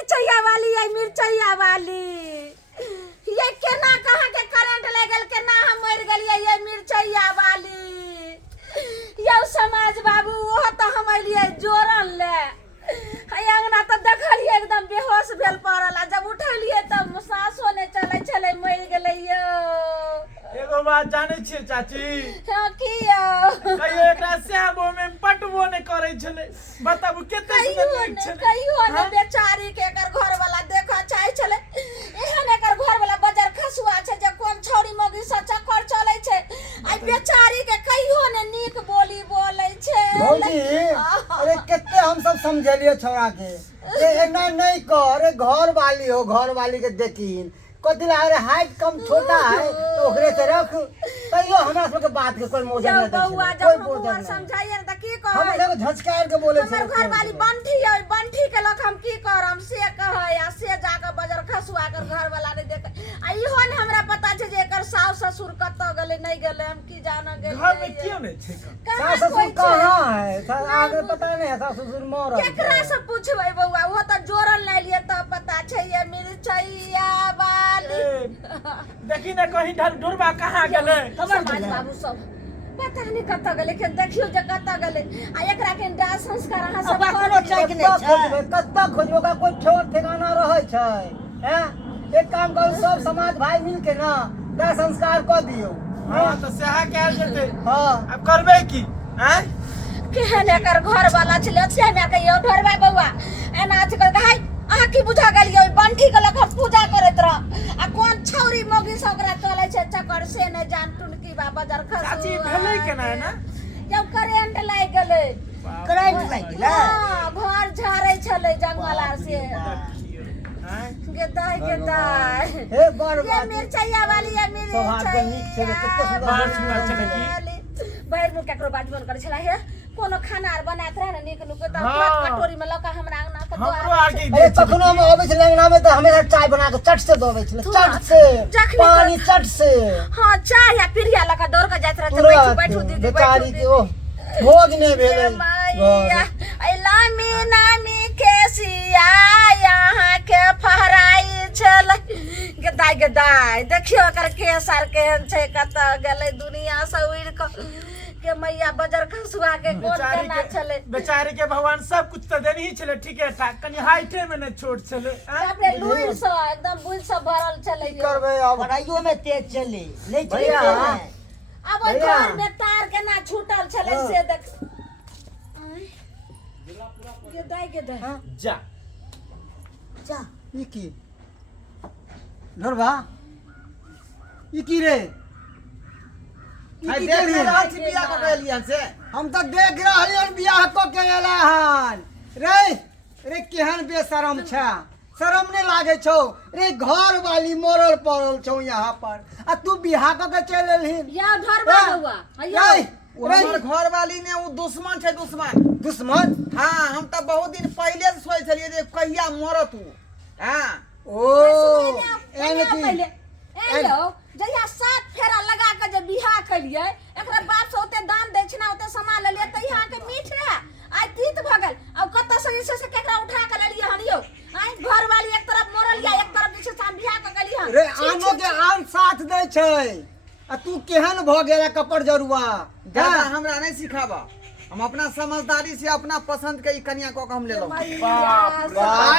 मिर्चैया वाली है मिर्चैया वाली ये केना कहाँ के करंट लगल केना हम मर गलिए ये मिर्चैया वाली यौ समाज बाबू वो तो हम अलिए जोरन ले अंगना तो देखलिए एकदम बेहोश भेल पड़ल जब उठलिए तब सांसो ने चले चले मर गेलै यो एगो बात जाने छियै चाची हां की यो कहियो एकरा सेबो में पटबो ने करे छले बताबू केते सुंदर छले कहियो ने बेचारी के एकर घर वाला देखा चाहे छले एहन एकर घर वाला बाजार खसुआ छै जे कोन छौरी मौगी से चक्कर चलै छै आ बेचारी के कहियो ने नीक बोली बोलै छै भौजी अरे कितने हम सब समझलिए छोरा के एना नहीं कर घर वाली हो घर वाली के देखिन कथी ला हाइट कम छोटा है तो ओकरे से रख तैयो हमरा सब के बात के कोई मौजूद नहीं बउआ जब हम समझाइए त की कहै हम लोग झचकाएर के बोले छै हमर घर वाली बंठी है बंठी के लोग हम की करम से कहै आ से जाके बाजार खसुआ कर घर वाला ने देख आ इहो ने हमरा पता छै जे एकर सास ससुर कत गेलै नहीं गेलै हम की जान गेलै घर में क्यों नहीं छै सास ससुर कहां है आगे पता नहीं है सास ससुर मर केकरा से पूछबै बउआ वो त जोरन ले लिए त पता छै ये मिर्चैया वाली देखी ना कहीं ढुरबा कहाँ गेले हमर बाबू सब पता नहीं कत गेलै के देखियो जे कत गेलै आ एकरा के दाह संस्कार अहाँ सब करो छै कि नहीं छै कत्ता खोजबो का कोई छोर ठिकाना रहै छै हैं एक काम करू सब समाज भाई मिल के ना दाह संस्कार क दियो हां तो सेहा कैल जेते हां अब करबे की हैं केहन एकर घर वाला छले से में कहियो ढरबा बउआ एना छै कर हाय अहाँ की बुझा गेलियै बंठी के लख पूजा करैत रह आ कोन छौरी मौगी सब ओकरा चलै छै चक्कर से ने जान टुनकी बा बाजार खसु चाची भेलै केना है ना जब करेंट लाग गेलै करंट लाग गेलै हां घर झाड़ै छलै जंगल आर से गेदाय हे बड़ ये मिर्चैया वाली है सौभाग्य नीक छै कते बात सुना चले की बैर में केकरो बात बोल करे छला हे कोनो खाना आर बनात रहे न नीक नुक त कटोरी में लका हमरा अंगना के हमरो आगे अरे कखनो में आबै छै लंगना में त हमेशा चाय बना के चट से दोबै छै चट से पानी चट से हां चाय या पिरिया लका दौड़ के जात रहत बैठू दीदी बेचारी के ओ भोग ने भेलै ऐला नामी केसिया यहाँ के फहराई छल गदाई देखियो एकर केसर केहन छै कत गेलै दुनिया से उड़ के मैया बजर खसुआ के कोन केना छले बेचारी के भगवान सब कुछ तो देनी ही छले ठीके ठाक कनी हाइटे में ने छोट छले अपने लुइर से एकदम बुल से भरल छले करबे अब पढ़ाइयो में तेज चले ले भैया अब घर में तार केना छूटल छले से देख गदाई जा जा ई की ढोरबा ई की रे आई देख रहल छी बियाह क के एलियन से हम तो देख रहलियन बियाह क के एला हन रे केहन बेशरम छै शरम नहीं लागे छौ रे घर वाली मरल पड़ल छौ यहाँ पर आ तू बियाह क के चल एलहिन या ढरबा हुआ हमर घर वाली ने वो दुश्मन छै दुश्मन हां हम त बहुत दिन पहले से सोच छलिए जे कहिया मरत तू हां ओ एने पहले एलो जहिया सात फेरा लगा के जे बियाह कलिए एकरा बाप से ओते दान दै छै ना ओते सामान ले लिए त यहाँ के मीठ रहे आई तीत भ गेल अब कत से केकरा उठा के लेलिए हन यो आई घर वाली एक तरफ मरल या एक तरफ जे छै बियाह के गली हन रे आनो के आन साथ दै छै आ तू केहन भ गेला कपड़ जरुआ दादा हमरा नहीं सिखाबा हम अपना समझदारी से अपना पसंद के कन्या को हम ले लो बाप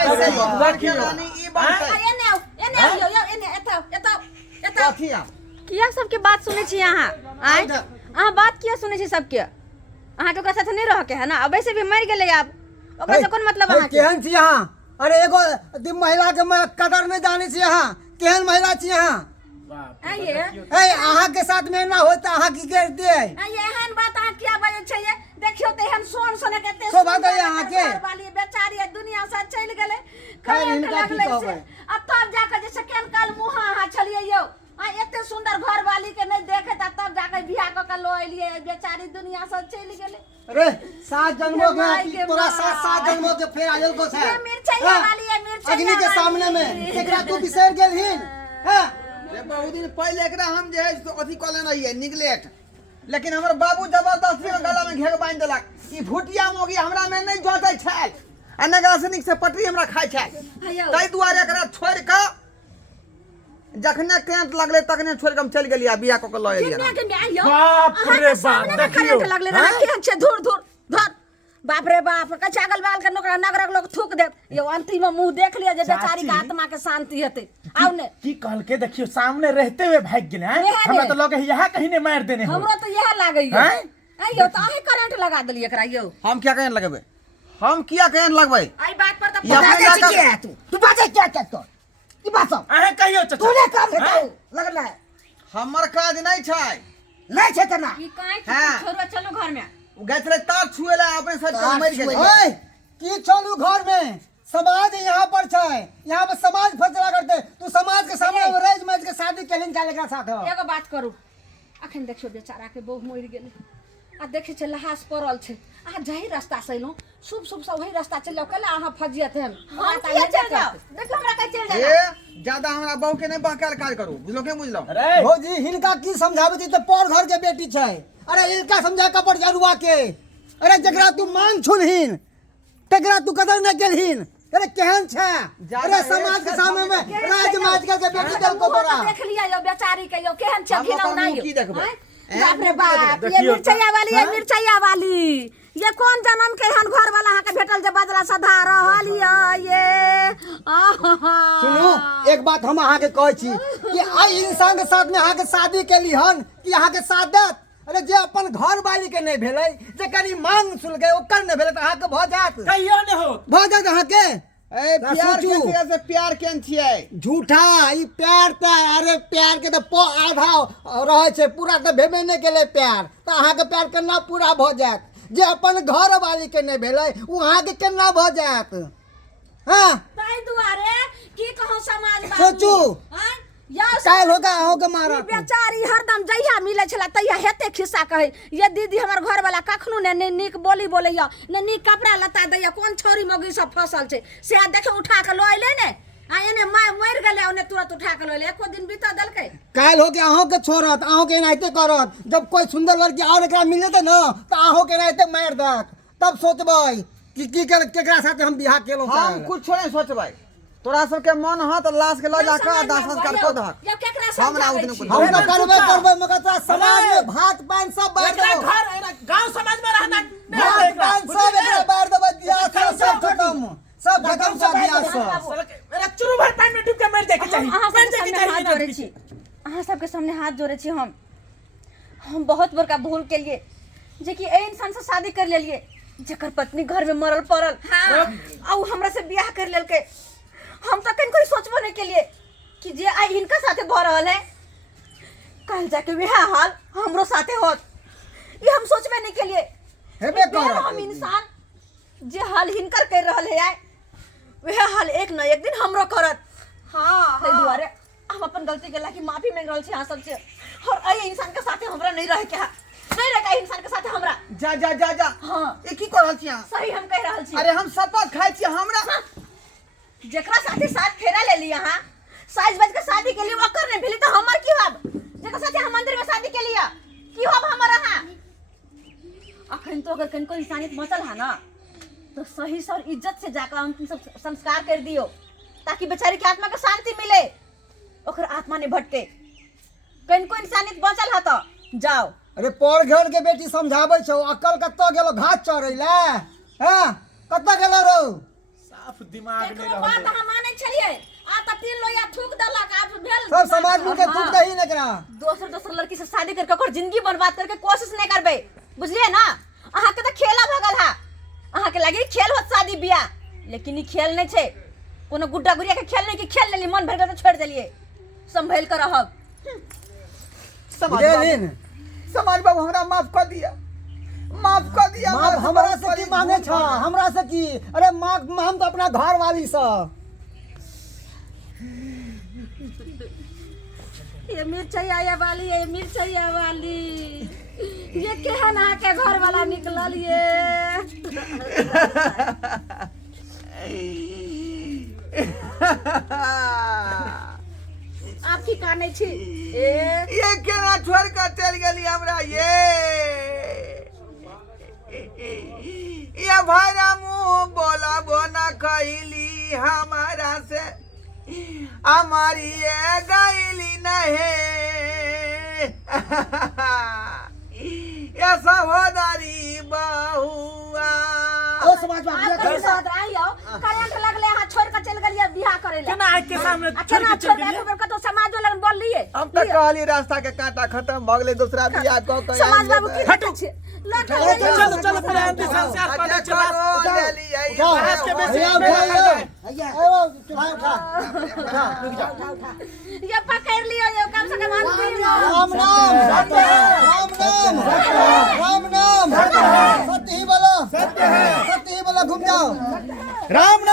ऐसे ही रे लड़की रानी ई बात है एने यो एने एता कथिया किया सबके बात सुने छी अहाँ आय अहाँ बात किया सुने छी सबके अहाँ के ओकरा साथ नहीं रह के है ना अब से भी मर गेले आप ओकरा से कोन मतलब अहाँ के केहन छी अहाँ अरे एगो महिला के मैं कदर नहीं जाने छी अहाँ केहन महिला छी अहाँ बाप आइए अहाँ के साथ में ना होता अहाँ की करते है आइए एहन बात अहाँ किया बाजै छै ये देखियो त एहन सोन सोने के ते सो बात है अहाँ के वाली बेचारी दुनिया से चल गेले खैर करंट इनका की लगले से कहबै अब तब जाके जे सेकेंड काल मुहा अहाँ छलिए यो आ एते सुंदर घर वाली के नहीं देखे तब जाके बियाह क के लो एलिए बेचारी दुनिया से चल गेले अरे 7 जन्मों के तोरा 7 जन्मों के फेर आयल को है ये मिर्चैया वाली है मिर्चैया अग्नि के सामने में एकरा तू बिसर गेलहिन हैं ये बहुत दिन पहले एकरा हम जे है तो अथी क लेन रहिए निगलेक्ट लेकिन हमर बाबू जबरदस्ती में गला में घेर बांध देलक ई भुटिया मोगी हमरा में नहीं जोतै छै अने रासायनिक से पटरी हमरा खाइ छै आयो ताहि दुआरे एकरा छोड़ के जखने कैंट लगले तखने छोड़ के हम चल गेलिया बियाह क के लऽ एलिया किन्ने के मैं आयो बाप रे बाप, देखियो। करंट लगले रहा केहन छे धुर धुर धर बाप रे बाप कच्चा अगल बाल के नोकरा नगरक लोग थूक दे यो अंतिम में मुंह देख लिया जे बेचारी के आत्मा के शांति हेते आउ ने की कहल के देखियो सामने रहते हुए भाग गेले हैं वहे हमरा रे। तो लगे यहाँ कहीं ने मार देने हो हमरो तो यह लागै यो हैं? आयो तो आहे करंट लगा देलिए एकरा यो हम क्या कहन लगबे हम किया कहन लगबे आई बात पर तो ये अपने पता जाकर- के है तू बाजे क्या कहतो की बात सब अहे कहियो चाचा तूने काम हेतौ लगला हमर काज नहीं छै नहीं छै तना ई काहे हाँ। छोरो चलो घर में उ गैस रे तार छुए ला अपने सच के मर गेल ओए की चलू घर में समाज यहाँ पर छै यहाँ पर समाज फैसला करते तू समाज के सामने रेज मैच के शादी केलिन का लेकरा साथ हो एगो बात करू अखन देखियो बेचारा के बहु मरि गेलै आ देखे छै लहास पड़ल छै आ जाही रास्ता से एलहुँ शुभ शुभ सब वही रास्ता चल जाओ कल अहाँ फजियत हम हम किया चल जाओ देखो हमरा कह चल जाओ ए ज्यादा हमरा बहू के नहीं बहकाल काज करू बुझलो के बुझलो अरे भौजी हिनका की समझाबै छी त पर घर के बेटी छै अरे इनका समझा कपड़ जरुआ के अरे जकरा तू मांग छुनहिन तकरा तू कदर न केलहिन अरे केहन छै अरे समाज के सामने में राज माज के बेटी दल को तोरा देख लिया यो बेचारी के यो केहन छै हम घिनौ अपन ना मुंह यो की देखबै? हैं? बाप रे बाप ये देखियो मिर्चैया वाली ये मिर्चैया वाली ये कौन जन्म के हन घर वाला अहाँ के भेटल जे बदला सधा रहल ये सुनू एक बात हम अहाँ के कहै छी कि आई इंसान के साथ में अहाँ के शादी केली हन कि अहाँ के सादत अरे जे अपन घर वाली के नहीं भेलै जे कनी मांग सुलगे ओकर नहीं भेलै त अहाँ के भ जात कहियो ने हो भ जात अहाँ के ए प्यार सोचू। के से प्यार केन छियै झूठा ई प्यार अरे प्यार के तो आधा रहे छै पूरा तो भेबे नहीं केले प्यार तो अहाँ के प्यार केना पूरा भ जात जे अपन घर वाली के नहीं भेलै उ अहाँ के केना भ जात हाँ ताई दुआरे की कहूं समाज बाबू सोचू। हैं? या काल होगा अहों के मारा ई बेचारी हरदम जहिया मिले छला तहिया हेते खिस्सा कहे ये दीदी हमर घर वाला कखनो ने नीक बोली बोलैया ने नीक कपड़ा लत्ता दैया कोन छोरी मगी सब फसल छै से आ देखे उठा के लऽ अइले ने आ एने मर गेले ओने तुरंत उठा के लऽ अइले एको दिन बीता देलकै काल हो के अहों के छोड़त अहों के एनाहिते करत जब कोई सुंदर लड़की और एकरा मिले दे न तो अहों के एनाहिते मार दत तब सोचबै कि की कर केकरा साथे हम बियाह केलो हम कुछ नहीं सोचबै तोरा सब के मन ह त लाश के ल जाके दाह संस्कार कर दहक या केकरा हमरा समझाबै उतने छी? कुछ हम तो अरे करबे मगर तोरा समाज में भात पान सब बांट एकरा दो घर एकरा गांव समाज में रहना भात पान सब एकरा बांट देबै बियाह सब खत्म सब बियाह सब मेरा चुरू भर पानी में डूब के मर जाए के चाहिए अहाँ मर सबके जाए के सामने हाथ चाहिए जोड़े छी अहाँ सबके सामने हाथ जोड़े छी हम बहुत बड़का भूल केलिए जे कि ए इंसान से शादी कर लेलिए जेकर पत्नी घर में मरल पड़ल हाँ। आ उ हमरा से बियाह कर लेलके हम तो कहीं कोई सोचबो नहीं केलिए कि जे आई इनका साथे भ रहल है कल जाके वह हाल हमरो साथे होत ये हम सोचबे नहीं केलिए हेबे बेर करत हम इंसान जे हाल हिनकर कर रहल है आय वह हाल एक न एक दिन हमरो करत हाँ ताहि दुआरे हम अपन गलती के लागी माफी मांग रहल छी अहाँ सबसे और अय इंसान के साथे हमरा नहीं रहे के है नहीं रहे के इंसान के साथे हमरा जा जा जा जा हाँ ए की कर रहल छी अहाँ सही हम कह रहल छी अरे हम शपथ खाइ छी हमरा जेकरा साथे साथ फेरा ले लिया हां साइज बज के शादी के लिए ओकर नहीं भेली तो हमर की होब जेकरा साथे हम मंदिर में शादी के लिया की होब हमरा हां अखन तो अगर कनको इंसानियत बचल है ना तो सही से और इज्जत से जाकर हम तुम सब संस्कार कर दियो ताकि बेचारी की आत्मा को शांति मिले ओकर आत्मा ने भटके कनको इंसानियत बचल है तो जाओ अरे पर घर के बेटी समझाबै छौ अक्कल कत्तो गेलो घाट चढ़ै ला हां कत्तो गेलो रो साफ दिमाग नहीं एकरो बात रहो हम मानै छलिए आ त तीन लोया थूक देलक आब भेल सब समाज में के थूक दही न करा दोसर लड़की से शादी करके ओकर जिंदगी बर्बाद करके कोशिश नहीं करबे बुझलिए ना अहाँ के तो खेला भगल है अहाँ के लगे खेल होत शादी बियाह लेकिन ई खेल नहीं छे कोनो गुड्डा गुड़िया के खेल नहीं कि खेल लेली मन भर के तो छोड़ देलिए संभल कर रहब देलिन समाज बाबू हमरा माफ कर दिया माफ कर दिया माफ हमरा से की मांगे छ हमरा से की अरे माफ हम तो अपना घर वाली से ये मिर्चैया वाली ये मिर्चैया वाली ये केहन आके घर वाला निकलल ये आप की काने छी ये केना छोड़ कर चल गेली हमरा ये ये भरा मुंह बोलबो न कैली हमारा से हमारी ये गैली नहीं ये सहोदरी बहुआ ओ समाज बाबू आप कहीं साथ आई हो करंट लगले यहाँ छोड़ के चल गलिए बियाह करे ला केना आँख के सामने अच्छा छोड़ ना के छोड़ चल के गेलिए? तो समाज वाला बोल लिए हम तो कहली रास्ता के कांटा खत्म भ गेलै दूसरा बियाह क के समाज बाबू की हटो। छे लट चलो चलो पहले हम दिशा से आस पास चला उठाओ बहस के बेसी भैया भैया उठा उठा ये पकड़ लियो ये कम से कम राम नाम राम नाम सत्य ही बोलो सत्य ही बोलो घूम जाओ राम